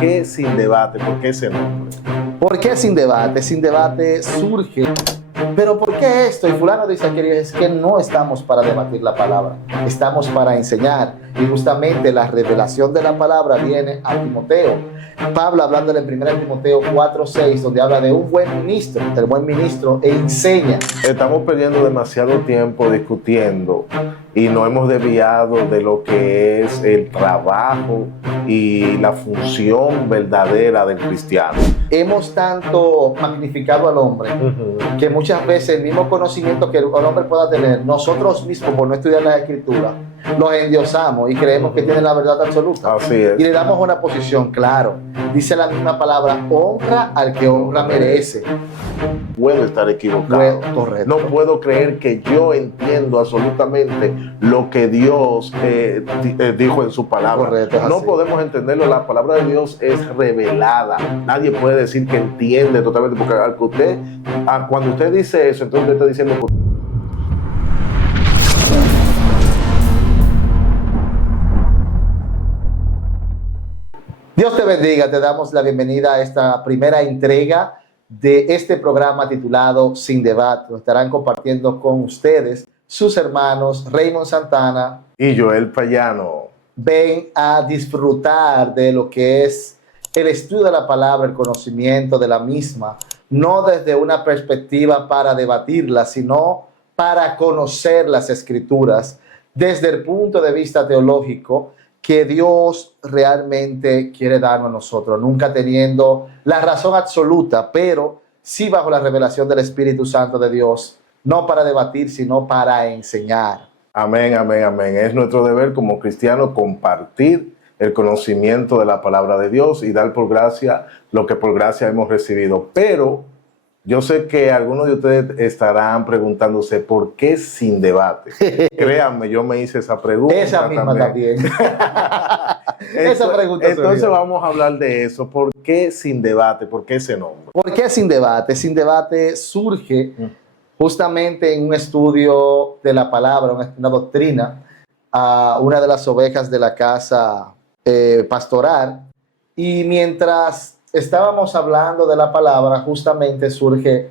qué Sin Debate? ¿Por qué ese nombre? ¿Por qué Sin Debate? Sin Debate surge. Pero ¿por qué esto? Y fulano dice que es que no estamos para debatir la palabra, estamos para enseñar. Y justamente la revelación de la palabra viene a Timoteo. Pablo hablándole en 1 Timoteo 4:6, donde habla de un buen ministro, el buen ministro enseña. Estamos perdiendo demasiado tiempo discutiendo y nos hemos desviado de lo que es el trabajo y la función verdadera del cristiano. Hemos tanto magnificado al hombre que muchas veces el mismo conocimiento que el hombre pueda tener, nosotros mismos por no estudiar las escrituras, los endiosamos y creemos que tienen la verdad absoluta. Así es. Y le damos una posición, claro. Dice la misma palabra, honra al que honra merece. Puedo estar equivocado. Correcto. No puedo creer que yo entiendo absolutamente lo que Dios dijo en su palabra. Correcto, no así. Podemos entenderlo. La palabra de Dios es revelada. Nadie puede decir que entiende totalmente, porque cuando usted dice eso, entonces usted está diciendo que Dios te bendiga, te damos la bienvenida a esta primera entrega de este programa titulado Sin Debate. Lo estarán compartiendo con ustedes sus hermanos Raymond Santana y Joel Payano. Ven a disfrutar de lo que es el estudio de la palabra, el conocimiento de la misma, no desde una perspectiva para debatirla, sino para conocer las escrituras desde el punto de vista teológico que Dios realmente quiere darnos a nosotros, nunca teniendo la razón absoluta, pero sí bajo la revelación del Espíritu Santo de Dios, no para debatir, sino para enseñar. Amén, amén, amén. Es nuestro deber como cristianos compartir el conocimiento de la palabra de Dios y dar por gracia lo que por gracia hemos recibido. Pero yo sé que algunos de ustedes estarán preguntándose ¿por qué Sin Debate? Créanme, yo me hice esa pregunta. Esa misma también. Esa pregunta. Entonces vamos a hablar de eso. ¿Por qué Sin Debate? ¿Por qué ese nombre? ¿Por qué Sin Debate? Sin Debate surge justamente en un estudio de la palabra, una doctrina, a una de las ovejas de la casa pastoral. Y mientras estábamos hablando de la palabra, justamente surge,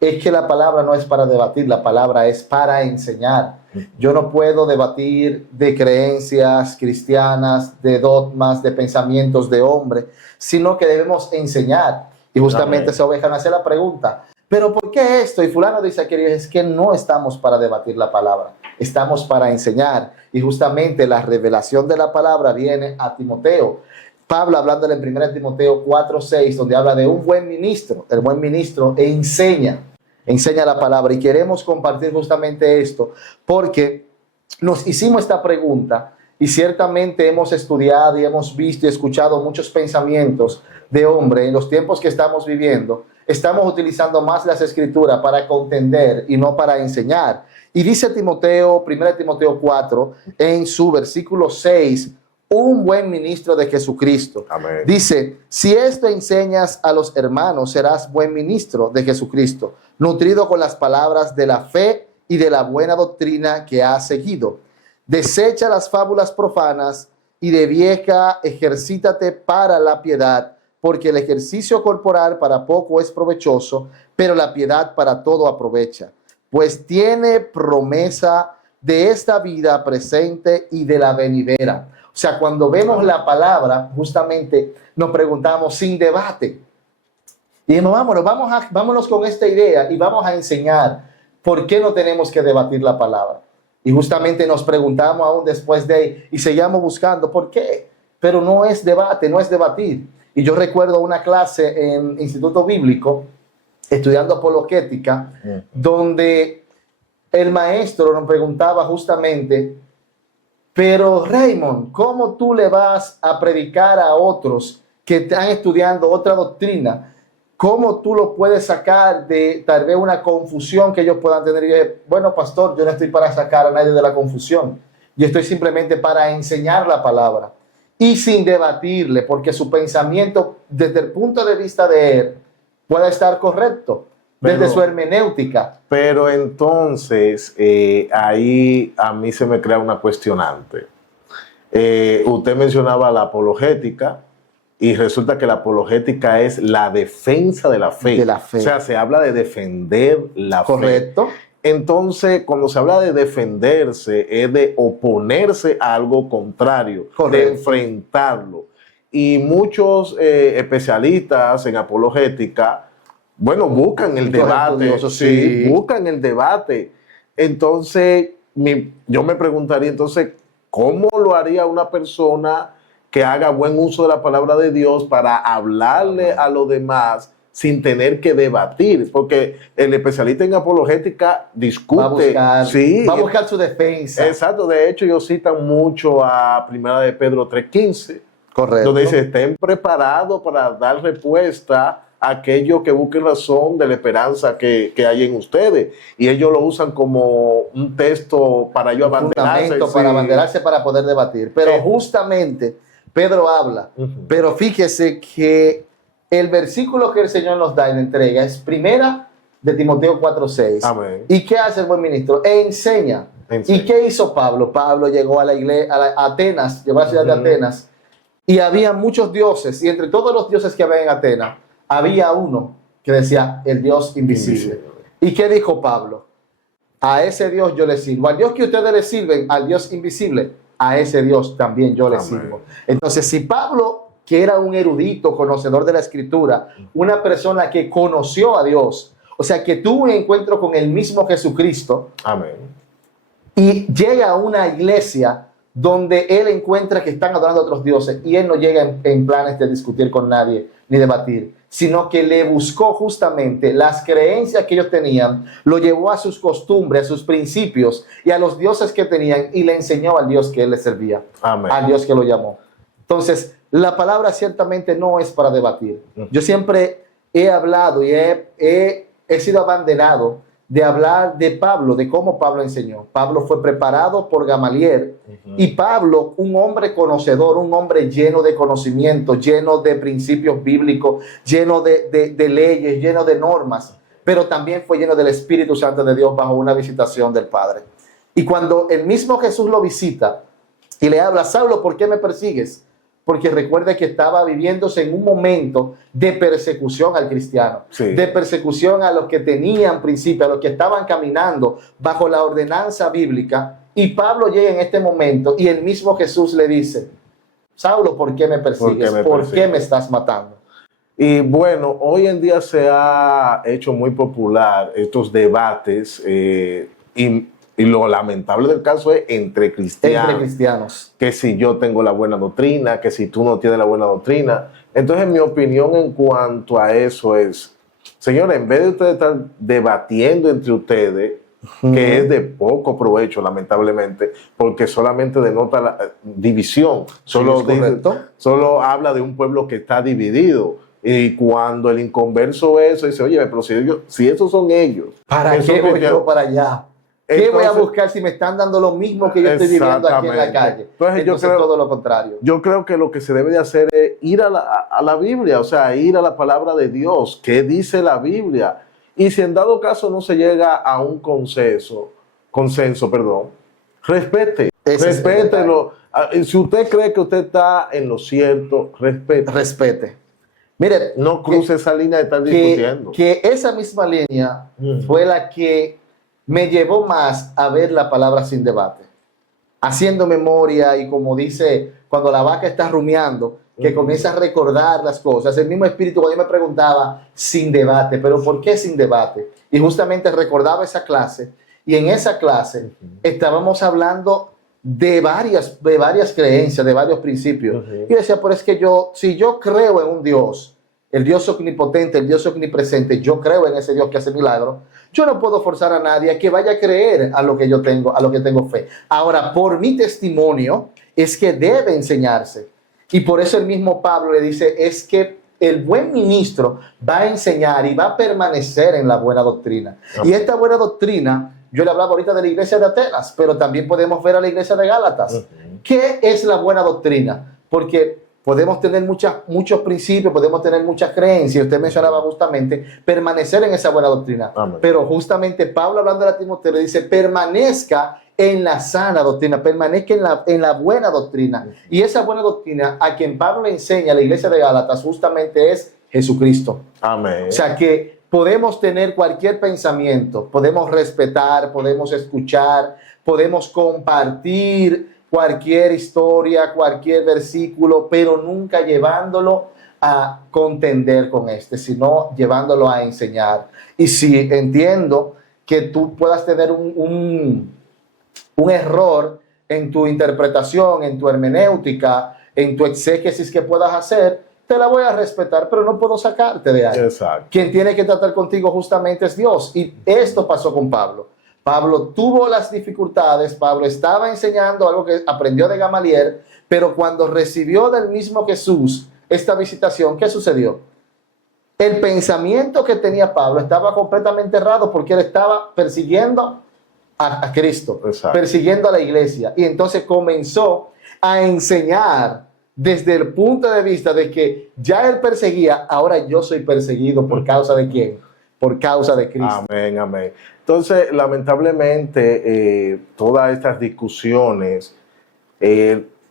es que la palabra no es para debatir, la palabra es para enseñar. Yo no puedo debatir de creencias cristianas, de dogmas, de pensamientos de hombre, sino que debemos enseñar. Y justamente esa oveja me hace la pregunta, ¿pero por qué esto? Y fulano dice que es que no estamos para debatir la palabra, estamos para enseñar. Y justamente la revelación de la palabra viene a Timoteo. Pablo hablándole en 1 Timoteo 4:6, donde habla de un buen ministro, el buen ministro enseña la palabra. Y queremos compartir justamente esto, porque nos hicimos esta pregunta y ciertamente hemos estudiado y hemos visto y escuchado muchos pensamientos de hombre en los tiempos que estamos viviendo. Estamos utilizando más las escrituras para contender y no para enseñar. Y dice Timoteo, 1 Timoteo 4, en su versículo 6, un buen ministro de Jesucristo. Amén. Dice, si esto enseñas a los hermanos, serás buen ministro de Jesucristo, nutrido con las palabras de la fe y de la buena doctrina que has seguido. Desecha las fábulas profanas y de vieja ejercítate para la piedad, porque el ejercicio corporal para poco es provechoso, pero la piedad para todo aprovecha, pues tiene promesa de esta vida presente y de la venidera. O sea, cuando vemos la palabra, justamente nos preguntamos sin debate. Y dijimos, vámonos con esta idea y vamos a enseñar por qué no tenemos que debatir la palabra. Y justamente nos preguntamos aún después de, y seguimos buscando, ¿por qué? Pero no es debate, no es debatir. Y yo recuerdo una clase en Instituto Bíblico, estudiando apologética, donde el maestro nos preguntaba justamente, pero Raymond, ¿cómo tú le vas a predicar a otros que están estudiando otra doctrina? ¿Cómo tú lo puedes sacar de tal vez una confusión que ellos puedan tener? Y yo dije, bueno, pastor, yo no estoy para sacar a nadie de la confusión. Yo estoy simplemente para enseñar la palabra. Y sin debatirle, porque su pensamiento, desde el punto de vista de él, puede estar correcto, desde su hermenéutica. Pero entonces, ahí a mí se me crea una cuestionante. Usted mencionaba la apologética, y resulta que la apologética es la defensa de la fe. De la fe. O sea, se habla de defender la fe. Correcto. Entonces, cuando se habla de defenderse, es de oponerse a algo contrario, Correcto. de enfrentarlo. Y muchos especialistas en apologética, bueno, buscan el debate. Estudioso, sí. Buscan el debate. Entonces, yo me preguntaría, entonces, ¿cómo lo haría una persona que haga buen uso de la palabra de Dios para hablarle a los demás sin tener que debatir? Porque el especialista en apologética discute. Va a buscar su defensa. Exacto. De hecho, ellos citan mucho a 1 de Pedro 3:15. Correcto. Donde dice, estén preparados para dar respuesta a aquellos que busquen razón de la esperanza que hay en ustedes. Y ellos lo usan como un texto para ellos abanderarse. Para abanderarse, para poder debatir. Pero justamente Pedro habla. Pero fíjese que el versículo que el Señor nos da en entrega es 1 de Timoteo 4:6. Amén. ¿Y qué hace el buen ministro? Enseña. ¿Y qué hizo Pablo? Pablo llegó a la iglesia, a Atenas, llegó a la ciudad de Atenas. Y había muchos dioses, y entre todos los dioses que había en Atenas, había uno que decía el Dios invisible. ¿Y qué dijo Pablo? A ese Dios yo le sirvo. Al Dios que ustedes le sirven, al Dios invisible, a ese Dios también yo le sirvo. Entonces, si Pablo, que era un erudito, conocedor de la Escritura, una persona que conoció a Dios, o sea, que tuvo un encuentro con el mismo Jesucristo, amén, y llega a una iglesia donde él encuentra que están adorando a otros dioses y él no llega en planes de discutir con nadie ni debatir, sino que le buscó justamente las creencias que ellos tenían, lo llevó a sus costumbres, a sus principios y a los dioses que tenían y le enseñó al Dios que él le servía, amén, al Dios que lo llamó. Entonces, la palabra ciertamente no es para debatir. Yo siempre he hablado y he sido abanderado de hablar de Pablo, de cómo Pablo enseñó. Pablo fue preparado por Gamaliel y Pablo, un hombre conocedor, un hombre lleno de conocimiento, lleno de principios bíblicos, lleno de leyes, lleno de normas, pero también fue lleno del Espíritu Santo de Dios bajo una visitación del Padre. Y cuando el mismo Jesús lo visita y le habla, Saulo, ¿por qué me persigues? Porque recuerde que estaba viviéndose en un momento de persecución al cristiano, de persecución a los que tenían principio, a los que estaban caminando bajo la ordenanza bíblica. Y Pablo llega en este momento y el mismo Jesús le dice, Saulo, ¿por qué me persigues? ¿Por qué me estás matando? Y bueno, hoy en día se ha hecho muy popular estos debates y lo lamentable del caso es entre cristianos. Que si yo tengo la buena doctrina, que si tú no tienes la buena doctrina. Entonces, mi opinión en cuanto a eso es, señores, en vez de ustedes estar debatiendo entre ustedes, que es de poco provecho, lamentablemente, porque solamente denota la división. Solo habla de un pueblo que está dividido. Y cuando el inconverso eso dice, oye, pero si esos son ellos, ¿para qué voy yo para allá? ¿Qué voy a buscar si me están dando lo mismo que yo estoy viviendo aquí en la calle? Entonces yo creo todo lo contrario. Yo creo que lo que se debe de hacer es ir a la Biblia, o sea, ir a la palabra de Dios. ¿Qué dice la Biblia? Y si en dado caso no se llega a un consenso, respételo. Si usted cree que usted está en lo cierto, respete. Mire, no cruce esa línea de estar discutiendo. Que esa misma línea fue la que me llevó más a ver la palabra sin debate, haciendo memoria y como dice, cuando la vaca está rumiando, que comienza a recordar las cosas. El mismo espíritu cuando yo me preguntaba, sin debate, pero ¿por qué sin debate? Y justamente recordaba esa clase, y en esa clase estábamos hablando de varias creencias, de varios principios. Y yo decía, pero es que si yo creo en un Dios, el Dios omnipotente, el Dios omnipresente, yo creo en ese Dios que hace milagros, yo no puedo forzar a nadie a que vaya a creer a lo que yo tengo, a lo que tengo fe. Ahora, por mi testimonio, es que debe enseñarse. Y por eso el mismo Pablo le dice, es que el buen ministro va a enseñar y va a permanecer en la buena doctrina. Y esta buena doctrina, yo le hablaba ahorita de la iglesia de Atenas, pero también podemos ver a la iglesia de Gálatas. ¿Qué es la buena doctrina? Porque podemos tener muchos principios, podemos tener muchas creencias. Usted mencionaba justamente permanecer en esa buena doctrina. Amén. Pero justamente Pablo, hablando a Timoteo, le dice, permanezca en la sana doctrina, permanezca en la buena doctrina. Y esa buena doctrina a quien Pablo le enseña a la iglesia de Gálatas justamente es Jesucristo. Amén. O sea que podemos tener cualquier pensamiento, podemos respetar, podemos escuchar, podemos compartir cualquier historia, cualquier versículo, pero nunca llevándolo a contender con sino llevándolo a enseñar. Y si entiendo que tú puedas tener un error en tu interpretación, en tu hermenéutica, en tu exégesis que puedas hacer, te la voy a respetar, pero no puedo sacarte de ahí. Exacto. Quien tiene que tratar contigo justamente es Dios. Y esto pasó con Pablo. Pablo tuvo las dificultades, Pablo estaba enseñando algo que aprendió de Gamaliel, pero cuando recibió del mismo Jesús esta visitación, ¿qué sucedió? El pensamiento que tenía Pablo estaba completamente errado porque él estaba persiguiendo a Cristo, Exacto. persiguiendo a la iglesia. Y entonces comenzó a enseñar desde el punto de vista de que ya él perseguía, ahora yo soy perseguido ¿por causa de quién? Por causa de Cristo. Amén, amén. Entonces, lamentablemente, todas estas discusiones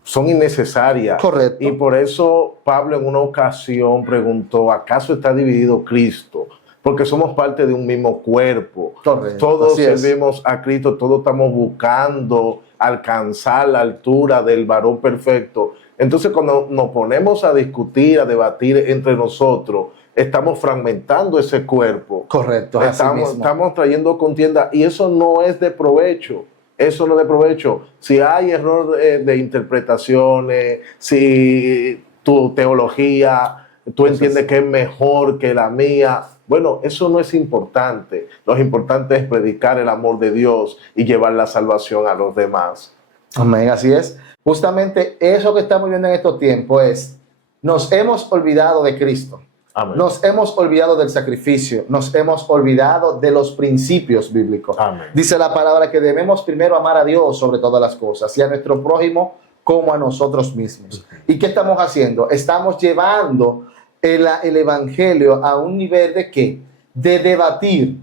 son innecesarias. Correcto. Y por eso Pablo en una ocasión preguntó, ¿acaso está dividido Cristo? Porque somos parte de un mismo cuerpo. Correcto. Todos Así es. servimos a Cristo, todos estamos buscando alcanzar la altura del varón perfecto. Entonces, cuando nos ponemos a discutir, a debatir entre nosotros, estamos fragmentando ese cuerpo. Correcto. Así mismo. Estamos trayendo contienda y eso no es de provecho. Eso no es de provecho. Si hay error de interpretaciones, si tu teología, tú entiendes que es mejor que la mía, bueno, eso no es importante. Lo importante es predicar el amor de Dios y llevar la salvación a los demás. Amén, así es. Justamente eso que estamos viendo en estos tiempos es, nos hemos olvidado de Cristo. Amén. Nos hemos olvidado del sacrificio, nos hemos olvidado de los principios bíblicos. Amén. Dice la palabra que debemos primero amar a Dios sobre todas las cosas y a nuestro prójimo como a nosotros mismos. ¿Y qué estamos haciendo? Estamos llevando el evangelio a un nivel de ¿qué? De debatir,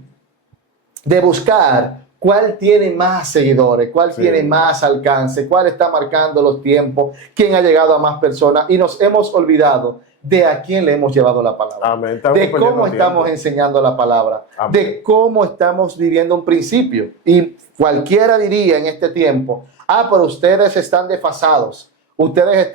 de buscar cuál tiene más seguidores, cuál tiene más alcance, cuál está marcando los tiempos, quién ha llegado a más personas, y nos hemos olvidado de a quién le hemos llevado la palabra, Amén. de cómo estamos enseñando la palabra, Amén. de cómo estamos viviendo un principio. Y cualquiera diría en este tiempo, pero ustedes están desfasados, ustedes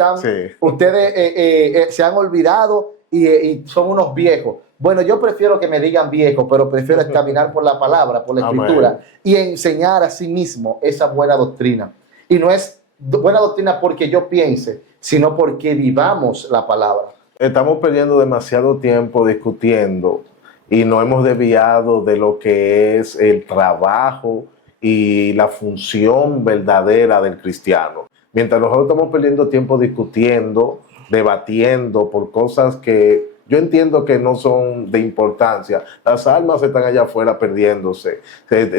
se han olvidado y son unos viejos. Bueno, yo prefiero que me digan viejo, pero prefiero caminar por la palabra, por la escritura, Amén. y enseñar a sí mismo esa buena doctrina. Y no es buena doctrina porque yo piense, sino porque vivamos la palabra. Estamos perdiendo demasiado tiempo discutiendo y no hemos desviado de lo que es el trabajo y la función verdadera del cristiano. Mientras nosotros estamos perdiendo tiempo discutiendo, debatiendo por cosas que yo entiendo que no son de importancia, las almas están allá afuera perdiéndose,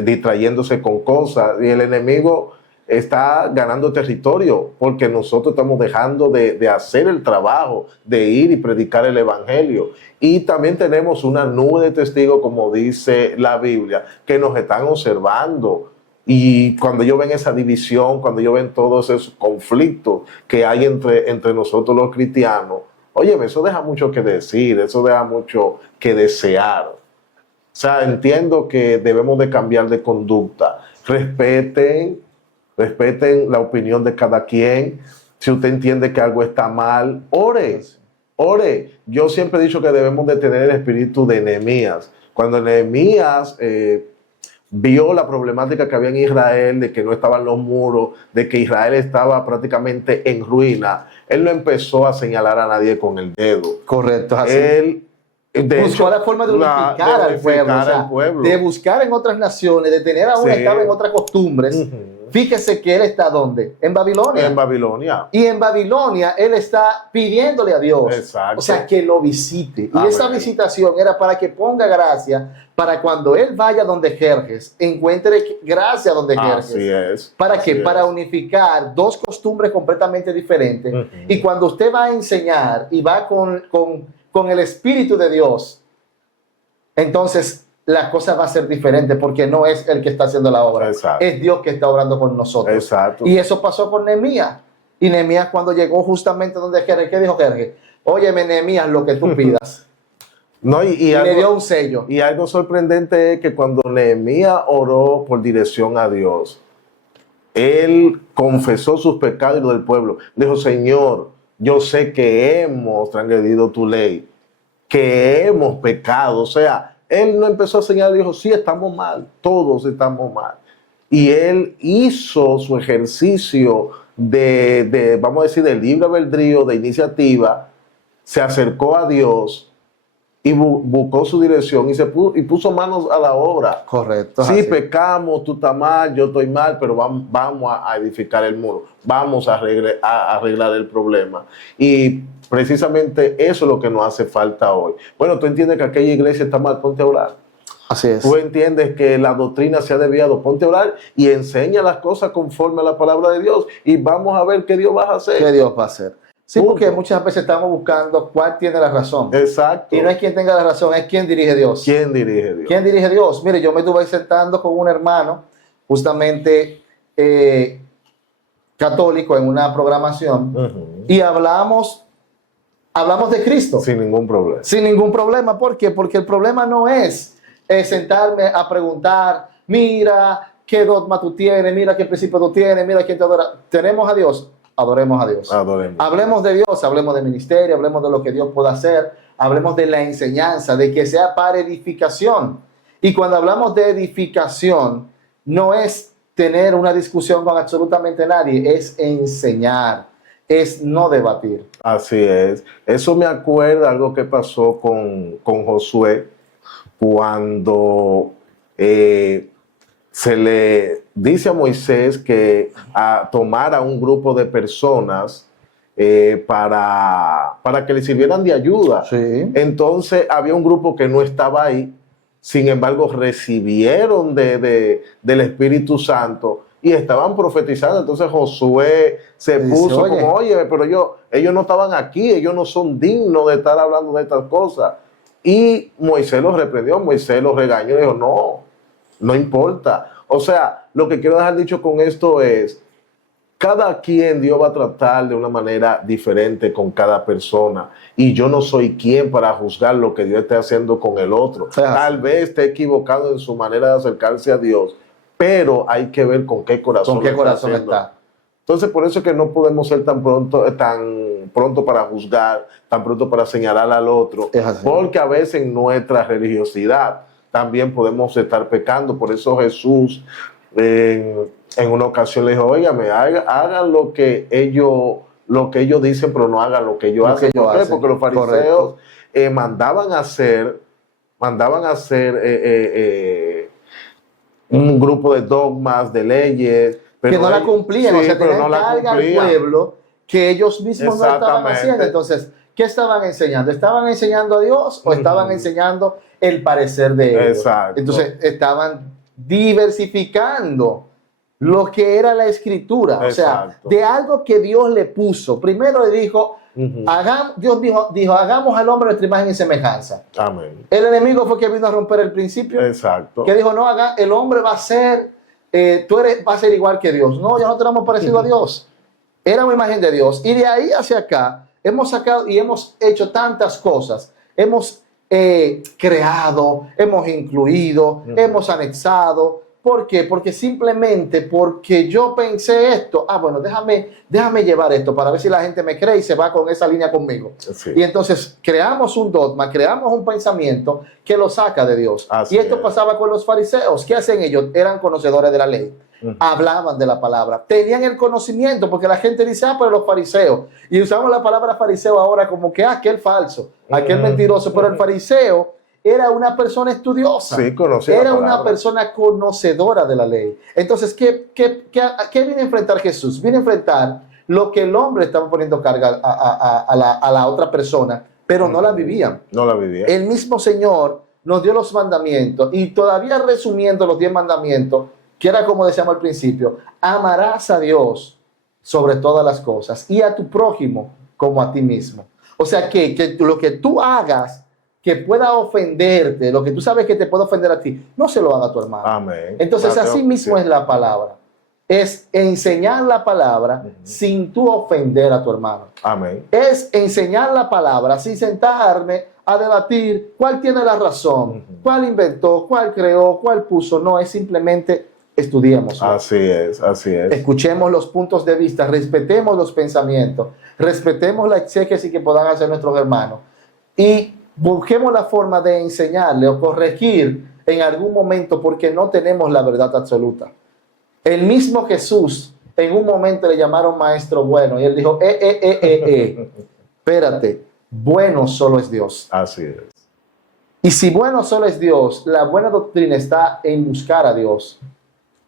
distrayéndose con cosas, y el enemigo está ganando territorio porque nosotros estamos dejando de hacer el trabajo, de ir y predicar el evangelio. Y también tenemos una nube de testigos, como dice la Biblia, que nos están observando. Y cuando ellos ven esa división, cuando ellos ven todos esos conflictos que hay entre nosotros los cristianos, oye, eso deja mucho que decir, eso deja mucho que desear. O sea, entiendo que debemos de cambiar de conducta. Respeten la opinión de cada quien. Si usted entiende que algo está mal, ore. Yo siempre he dicho que debemos de tener el espíritu de Nehemías. Cuando Nehemías vio la problemática que había en Israel, de que no estaban los muros, de que Israel estaba prácticamente en ruina, él no empezó a señalar a nadie con el dedo. Correcto, así. Él buscó la forma de unificar al pueblo, de buscar en otras naciones, de tener a uno que estaba en otras costumbres, Fíjese que él está ¿dónde? En Babilonia. En Babilonia. Y en Babilonia él está pidiéndole a Dios. Exacto. O sea, que lo visite. Y Amén. esa visitación era para que ponga gracia, para cuando él vaya donde Jerjes, encuentre gracia donde Jerjes. Así es. ¿Para qué? Así Para es. unificar dos costumbres completamente diferentes. Y cuando usted va a enseñar y va con el Espíritu de Dios, entonces la cosa va a ser diferente porque no es el que está haciendo la obra. Exacto. Es Dios que está obrando con nosotros. Exacto. Y eso pasó con Nehemías. Y Nehemías cuando llegó justamente donde Jerjes, ¿qué dijo Jerjes? Óyeme, Nehemías, lo que tú pidas. No, Y le dio un sello. Y algo sorprendente es que cuando Nehemías oró por dirección a Dios, él confesó sus pecados y los del pueblo. Dijo, Señor, yo sé que hemos transgredido tu ley, que hemos pecado. O sea, él no empezó a señalar, dijo, sí, estamos mal, todos estamos mal. Y él hizo su ejercicio vamos a decir, de libre albedrío, de iniciativa, se acercó a Dios y buscó su dirección y puso manos a la obra. Correcto. Sí, así. pecamos, tú estás mal, yo estoy mal, pero vamos a edificar el muro, vamos a arreglar el problema. Y precisamente eso es lo que nos hace falta hoy. Bueno, tú entiendes que aquella iglesia está mal, ponte a orar. Así es. Tú entiendes que la doctrina se ha desviado, ponte a orar y enseña las cosas conforme a la palabra de Dios y vamos a ver qué Dios va a hacer. ¿Qué Dios va a hacer? Sí, Punto. porque muchas veces estamos buscando cuál tiene la razón. Exacto. Y no es quien tenga la razón, es quien dirige Dios. ¿Quién dirige Dios? ¿Quién dirige Dios? Mire, yo me estuve sentando con un hermano, justamente católico, en una programación, y hablamos de Cristo. Sin ningún problema. Sin ningún problema. ¿Por qué? Porque el problema no es sentarme a preguntar, mira, qué dogma tú tienes, mira qué principio tú tienes, mira quién te adora. Tenemos a Dios, adoremos a Dios. Adoremos. Hablemos de Dios, hablemos de ministerio, hablemos de lo que Dios puede hacer, hablemos de la enseñanza, de que sea para edificación. Y cuando hablamos de edificación, no es tener una discusión con absolutamente nadie, es enseñar, es no debatir. Así es. Eso me acuerda algo que pasó con Josué cuando se le dice a Moisés que tomara un grupo de personas para que le sirvieran de ayuda. Sí. Entonces había un grupo que no estaba ahí, sin embargo recibieron del Espíritu Santo y estaban profetizando. Entonces Josué se Dice, puso oye, como, oye, pero ellos no estaban aquí, ellos no son dignos de estar hablando de estas cosas. Y Moisés los reprendió, Moisés los regañó y dijo, no importa. O sea, lo que quiero dejar dicho con esto es, cada quien Dios va a tratar de una manera diferente con cada persona. Y yo no soy quien para juzgar lo que Dios esté haciendo con el otro. Tal vez esté equivocado en su manera de acercarse a Dios, pero hay que ver con qué corazón, está. Entonces, por eso es que no podemos ser tan pronto para juzgar, tan pronto para señalar al otro, porque a veces en nuestra religiosidad también podemos estar pecando. Por eso Jesús en una ocasión le dijo, óigame, hagan lo que ellos dicen, pero no hagan lo que ellos hacen. ¿Por qué? Porque los fariseos mandaban a hacer un grupo de dogmas, de leyes, pero que no la cumplían, sí, o sea, tenían carga al pueblo que ellos mismos no estaban haciendo. Entonces, ¿qué estaban enseñando? ¿Estaban enseñando a Dios o estaban enseñando el parecer de ellos? Exacto. Entonces, estaban diversificando lo que era la escritura. Exacto. O sea, de algo que Dios le puso. Primero le dijo, Dios dijo, hagamos al hombre nuestra imagen y semejanza. Amén. El enemigo fue que vino a romper el principio. Exacto. Que dijo, no, el hombre va a ser, va a ser igual que Dios. No, ya nosotros hemos parecido a Dios. Era una imagen de Dios. Y de ahí hacia acá, hemos sacado y hemos hecho tantas cosas. Hemos creado, hemos incluido, hemos anexado. ¿Por qué? Porque simplemente porque yo pensé esto, bueno, déjame llevar esto para ver si la gente me cree y se va con esa línea conmigo. Sí. Y entonces creamos un dogma, creamos un pensamiento que lo saca de Dios. Así y esto pasaba con los fariseos. ¿Qué hacen ellos? Eran conocedores de la ley. Hablaban de la palabra, tenían el conocimiento, porque la gente dice, pero los fariseos, y usamos la palabra fariseo ahora como que aquel falso, aquel mentiroso, pero el fariseo era una persona estudiosa. Sí, conocía la Era una palabra. persona conocedora de la ley. Entonces, ¿qué viene a enfrentar Jesús? Viene a enfrentar lo que el hombre estaba poniendo carga a la otra persona, pero no la vivían. No la vivía. El mismo Señor nos dio los mandamientos y todavía resumiendo los 10 mandamientos, que era como decíamos al principio, amarás a Dios sobre todas las cosas y a tu prójimo como a ti mismo. O sea que lo que tú hagas que pueda ofenderte, lo que tú sabes que te puede ofender a ti, no se lo haga a tu hermano. Amén. Entonces Mateo, así mismo sí. es la palabra. Es enseñar la palabra sin tú ofender a tu hermano. Amén. Es enseñar la palabra sin sentarme a debatir cuál tiene la razón, cuál inventó, cuál creó, cuál puso. No, es simplemente estudiemos. Así es, así es. Escuchemos los puntos de vista, respetemos los pensamientos, respetemos la exégesis que puedan hacer nuestros hermanos y busquemos la forma de enseñarle o corregir en algún momento porque no tenemos la verdad absoluta. El mismo Jesús en un momento le llamaron maestro bueno y él dijo, espérate, bueno solo es Dios. Así es. Y si bueno solo es Dios, la buena doctrina está en buscar a Dios.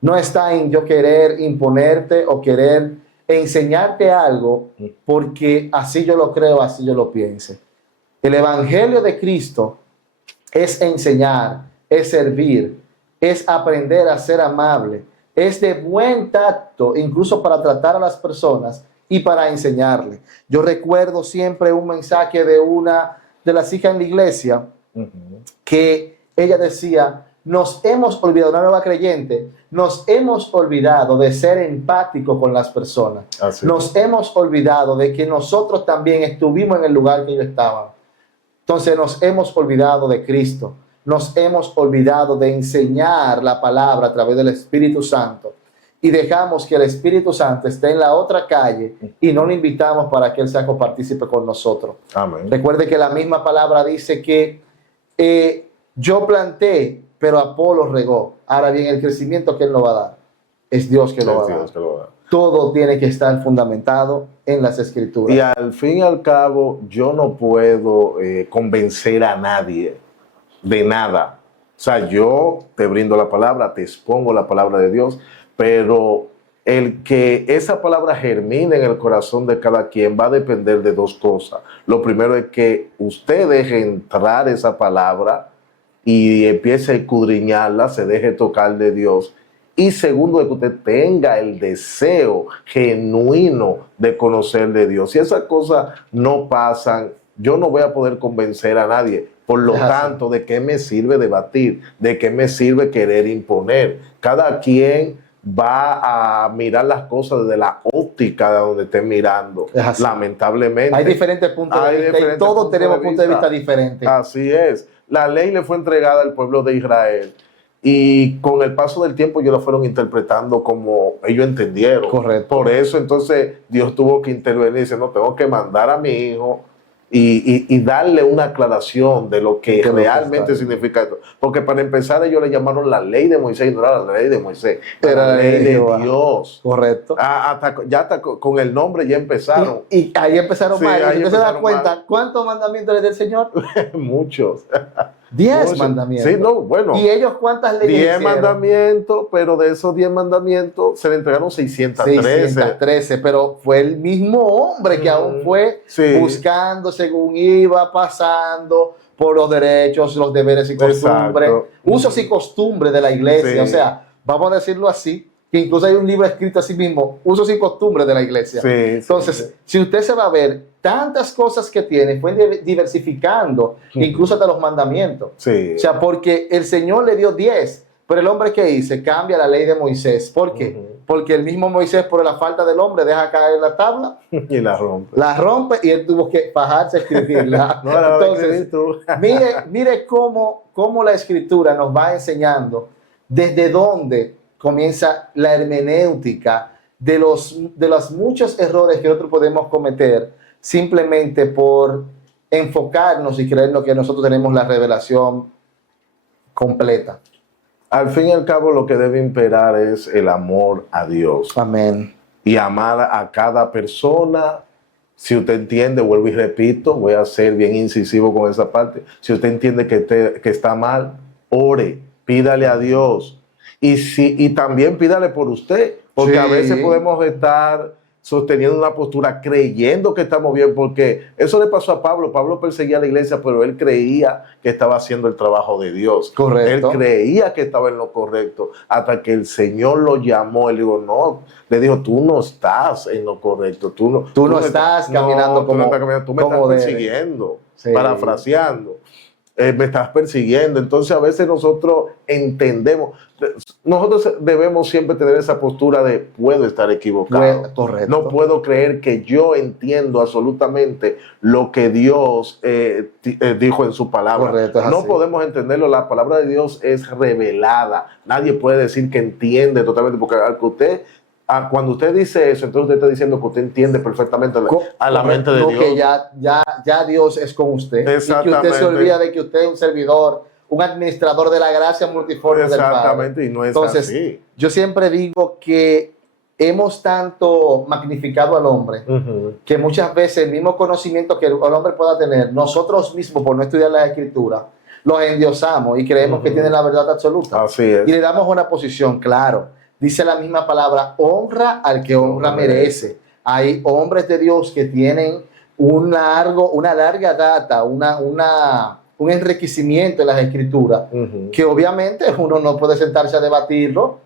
No está en yo querer imponerte o querer enseñarte algo porque así yo lo creo, así yo lo piense. El Evangelio de Cristo es enseñar, es servir, es aprender a ser amable, es de buen tacto, incluso para tratar a las personas y para enseñarle. Yo recuerdo siempre un mensaje de una de las hijas en la iglesia que ella decía, nos hemos olvidado, una nueva creyente, nos hemos olvidado de ser empático con las personas. Así Nos hemos olvidado de que nosotros también estuvimos en el lugar que ellos estaban. Entonces nos hemos olvidado de Cristo. Nos hemos olvidado de enseñar la palabra a través del Espíritu Santo y dejamos que el Espíritu Santo esté en la otra calle y no lo invitamos para que Él sea copartícipe con nosotros. Amén. Recuerde que la misma palabra dice que yo planté, pero Apolo regó. Ahora bien, el crecimiento que Él nos va a dar es Dios que lo va a dar. Dios que lo da. Todo tiene que estar fundamentado en las Escrituras. Y al fin y al cabo, yo no puedo convencer a nadie de nada. O sea, yo te brindo la palabra, te expongo la palabra de Dios, pero el que esa palabra germine en el corazón de cada quien va a depender de dos cosas. Lo primero es que usted deje entrar esa palabra y empiece a escudriñarla, se deje tocar de Dios. Y segundo, es que usted tenga el deseo genuino de conocer de Dios. Si esas cosas no pasan, yo no voy a poder convencer a nadie. Por lo tanto, ¿de qué me sirve debatir? ¿De qué me sirve querer imponer? Cada quien va a mirar las cosas desde la óptica de donde esté mirando. Lamentablemente. Hay diferentes puntos de vista y todos tenemos puntos de vista diferentes. Así es. La ley le fue entregada al pueblo de Israel. Y con el paso del tiempo ellos la fueron interpretando como ellos entendieron. Correcto. Por eso entonces Dios tuvo que intervenir y decir, no, tengo que mandar a mi hijo y darle una aclaración de lo que realmente significa esto. Porque para empezar ellos le llamaron la ley de Moisés y no era la ley de Moisés, era la ley de Dios. Correcto. Hasta con el nombre ya empezaron. Y ahí empezaron mal. ahí Usted se da empezaron cuenta, mal. ¿cuántos mandamientos le da el Señor? Muchos. 10 mandamientos. Sí, no, bueno. ¿Y ellos cuántas leyes 10 hicieron? mandamientos, pero de esos 10 mandamientos se le entregaron 613. 613, pero fue el mismo hombre que aún fue buscando según iba pasando por los derechos, los deberes y costumbres, usos y costumbres de la iglesia. O sea, vamos a decirlo así, que incluso hay un libro escrito así mismo, usos y costumbres de la iglesia. Entonces, si usted se va a ver tantas cosas que tiene, fue diversificando, incluso hasta los mandamientos. O sea, porque el Señor le dio 10, pero el hombre que hizo cambia la ley de Moisés. ¿Por qué? Porque el mismo Moisés, por la falta del hombre, deja caer la tabla y la rompe. La rompe y él tuvo que bajarse a escribirla. Entonces, mire cómo la escritura nos va enseñando desde dónde comienza la hermenéutica de los muchos errores que nosotros podemos cometer simplemente por enfocarnos y creernos que nosotros tenemos la revelación completa. Al fin y al cabo, lo que debe imperar es el amor a Dios. Amén. Y amar a cada persona Si usted entiende, vuelvo y repito, voy a ser bien incisivo con esa parte. Si usted entiende que está mal, ore, pídale a Dios. Y también pídale por usted, porque Sí. a veces podemos estar sosteniendo una postura creyendo que estamos bien, porque eso le pasó a Pablo. Pablo perseguía a la iglesia, pero él creía que estaba haciendo el trabajo de Dios. Correcto. Él creía que estaba en lo correcto, hasta que el Señor lo llamó. Él dijo, no, le dijo, tú no estás en lo correcto. Tú no estás caminando tú no como- estás caminando, tú me estás como debe. persiguiendo, Sí. parafraseando. Me estás persiguiendo. Entonces a veces nosotros entendemos, nosotros debemos siempre tener esa postura de puedo estar equivocado. Correcto. No puedo creer que yo entiendo absolutamente lo que Dios dijo en su palabra. Correcto, es No así. podemos entenderlo. La palabra de Dios es revelada. Nadie puede decir que entiende totalmente, porque al que usted, cuando usted dice eso, entonces usted está diciendo que usted entiende perfectamente a la mente de No, Dios. que ya Dios es con usted. Y que usted Exactamente. se olvida de que usted es un servidor, un administrador de la gracia multiforme del Padre. Exactamente, y no es Entonces, así. yo siempre digo que hemos tanto magnificado al hombre Ujú. que muchas veces el mismo conocimiento que el hombre pueda tener, nosotros mismos por no estudiar las escrituras, los endiosamos y creemos que tienen la verdad absoluta. Así es. Y le damos una posición, claro. Dice la misma palabra, honra al que honra merece. Hay hombres de Dios que tienen una larga data, un enriquecimiento en las escrituras, Ujú. que obviamente uno no puede sentarse a debatirlo,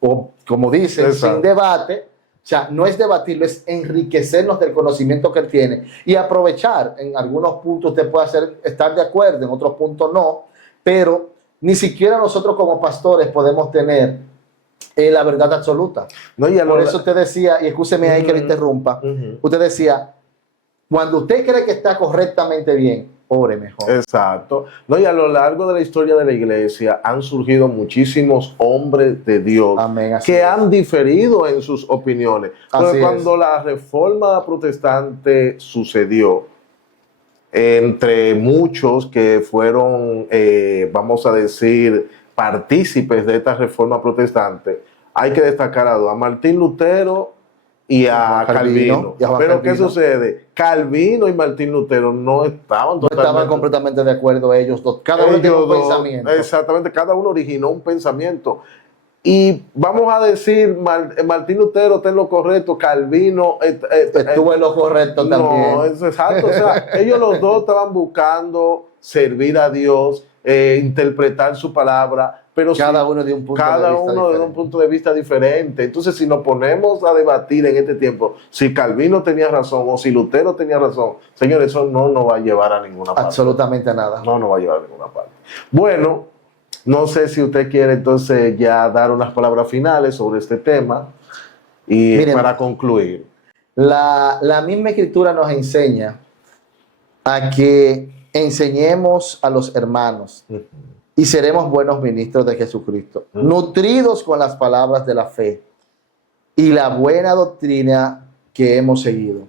o como dicen, Exacto. sin debate. O sea, no es debatirlo, es enriquecernos del conocimiento que él tiene y aprovechar. En algunos puntos usted puede estar de acuerdo, en otros puntos no, pero ni siquiera nosotros como pastores podemos tener la verdad absoluta. No, y a Por lo- eso usted decía, y escúcheme ahí que le interrumpa, Ujú. usted decía, cuando usted cree que está correctamente bien, ore mejor. Exacto. No, y a lo largo de la historia de la iglesia han surgido muchísimos hombres de Dios Amén, así que es. han diferido en sus opiniones. Porque Así cuando es. la reforma protestante sucedió, entre muchos que fueron, vamos a decir, partícipes de esta reforma protestante, hay que destacar a Martín Lutero y a Calvino. y a Juan Pero ¿qué Calvino. sucede? Calvino y Martín Lutero no estaban No estaban completamente de acuerdo ellos dos. Cada uno tiene un ellos dos, pensamiento. exactamente, cada uno originó un pensamiento. Y vamos a decir, Martín Lutero está en lo correcto, Calvino Estuvo en lo correcto no, también. es exacto. O sea, ellos los dos estaban buscando servir a Dios, interpretar su palabra, pero Cada uno de un punto de cada vista uno de un diferente. punto de vista diferente. Entonces, si nos ponemos a debatir en este tiempo, si Calvino tenía razón o si Lutero tenía razón, señores, eso no nos va a llevar a ninguna parte. Absolutamente nada. No nos va a llevar a ninguna parte. Bueno, no sé si usted quiere entonces ya dar unas palabras finales sobre este tema y Miren, para concluir. La misma escritura nos enseña a que enseñemos a los hermanos y seremos buenos ministros de Jesucristo, nutridos con las palabras de la fe y la buena doctrina que hemos seguido.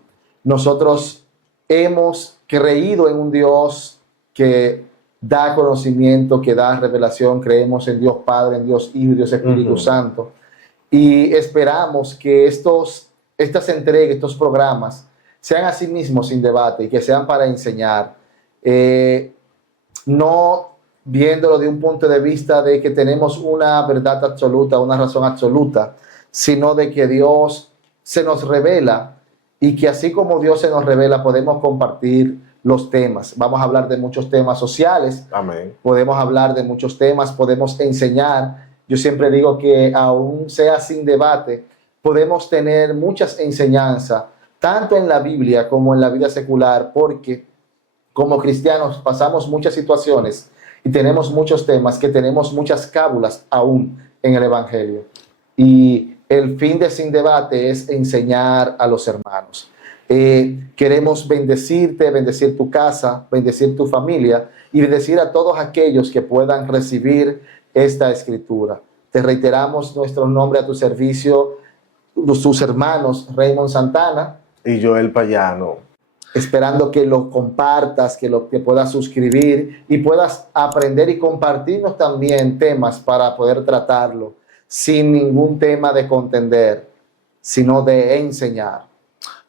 Nosotros hemos creído en un Dios que da conocimiento, que da revelación, creemos en Dios Padre, en Dios Hijo y Dios Espíritu Santo, y esperamos que estas entregas, estos programas, sean a sí mismos sin debate y que sean para enseñar, no viéndolo de un punto de vista de que tenemos una verdad absoluta, una razón absoluta, sino de que Dios se nos revela y que así como Dios se nos revela podemos compartir los temas. Vamos a hablar de muchos temas sociales, Amén. podemos hablar de muchos temas, podemos enseñar. Yo siempre digo que aún sea sin debate, podemos tener muchas enseñanzas, tanto en la Biblia como en la vida secular, porque como cristianos pasamos muchas situaciones y tenemos muchos temas que tenemos muchas cábulas aún en el Evangelio. Y el fin de Sin Debate es enseñar a los hermanos. Queremos bendecirte, bendecir tu casa, bendecir tu familia y bendecir a todos aquellos que puedan recibir esta escritura. Te reiteramos nuestro nombre a tu servicio, tus hermanos Raymond Santana, Y Joel Payano. esperando que lo compartas, que puedas suscribir y puedas aprender y compartirnos también temas para poder tratarlo sin ningún tema de contender, sino de enseñar.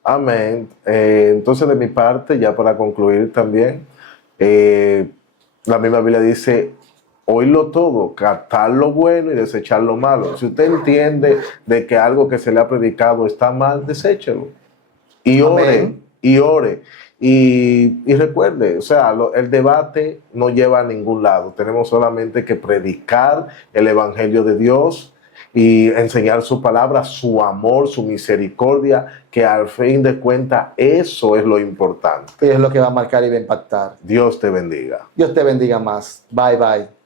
Amén. Entonces, de mi parte, ya para concluir también, la misma Biblia dice, oírlo todo, captar lo bueno y desechar lo malo. Si usted entiende de que algo que se le ha predicado está mal, deséchelo. Y ore, Amén. y ore. Y recuerde, o sea, el debate no lleva a ningún lado. Tenemos solamente que predicar el Evangelio de Dios y enseñar su palabra, su amor, su misericordia, que al fin de cuentas eso es lo importante. Que es lo que va a marcar y va a impactar. Dios te bendiga. Dios te bendiga más. Bye, bye.